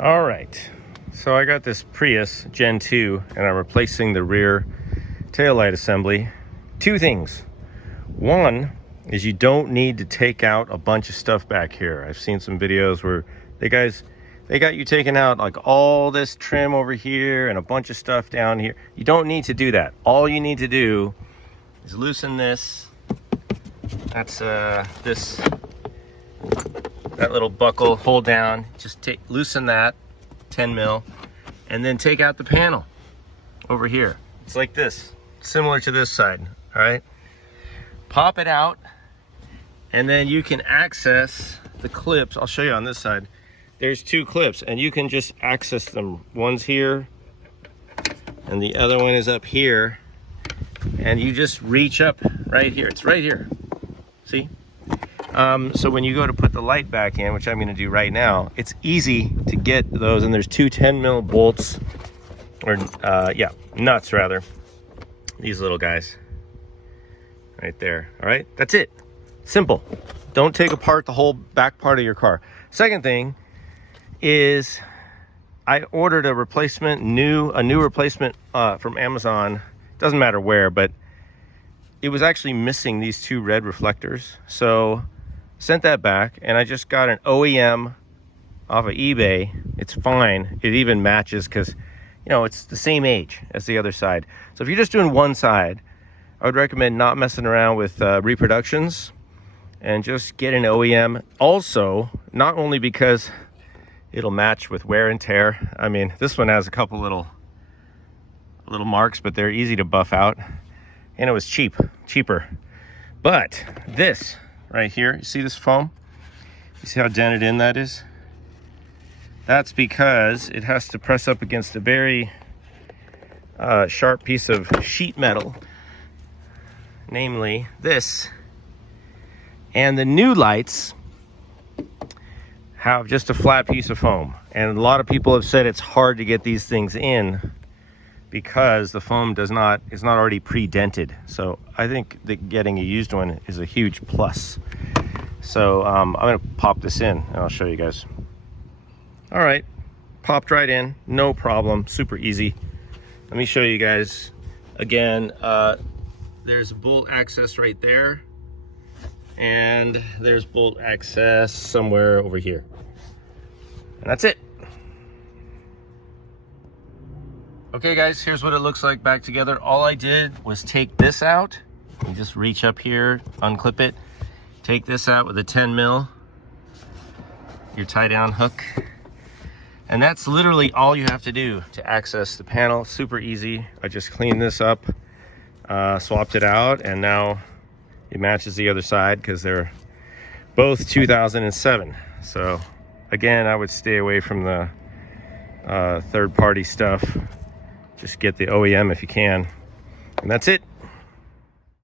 All right, so I got this Prius Gen 2 and I'm replacing the rear taillight assembly. Two things. One is you don't need to take out a bunch of stuff back here. I've seen some videos where they got you taking out like all this trim over here and a bunch of stuff down here. You don't need to do that. All you need to do is loosen this. That's that little buckle, hold down, just loosen that 10 mil, and then take out the panel over here. It's like this, similar to this side. All right, pop it out, and then you can access the clips. I'll show you on this side. There's two clips and you can just access them. One's here and the other one is up here, and you just reach up right here. It's right here, see? So when you go to put the light back in, which I'm going to do right now, it's easy to get those, and there's two 10 mil bolts, or yeah, nuts rather, these little guys right there. All right, that's it. Simple. Don't take apart the whole back part of your car. Second thing is I ordered a replacement, a new replacement from Amazon. Doesn't matter where, but it was actually missing these two red reflectors. So sent that back, and I just got an OEM off of eBay. It's fine. It even matches because, you know, it's the same age as the other side. So if you're just doing one side, I would recommend not messing around with reproductions and just get an OEM. Also, not only because it'll match with wear and tear. I mean, this one has a couple little marks, but they're easy to buff out. And it was cheaper. But this right here, you see this foam? You see how dented in that is? That's because it has to press up against a very sharp piece of sheet metal, namely this. And the new lights have just a flat piece of foam. And a lot of people have said it's hard to get these things in because the foam is not already pre-dented. So I think that getting a used one is a huge plus. So I'm gonna pop this in and I'll show you guys. All right, popped right in, no problem, super easy. Let me show you guys again. There's bolt access right there, and there's bolt access somewhere over here. And that's it. Okay guys, here's what it looks like back together. All I did was take this out. You just reach up here, unclip it, take this out with a 10 mil, your tie down hook. And that's literally all you have to do to access the panel. Super easy. I just cleaned this up, swapped it out, and now it matches the other side because they're both 2007. So again, I would stay away from the third-party stuff. Just get the OEM if you can. And that's it.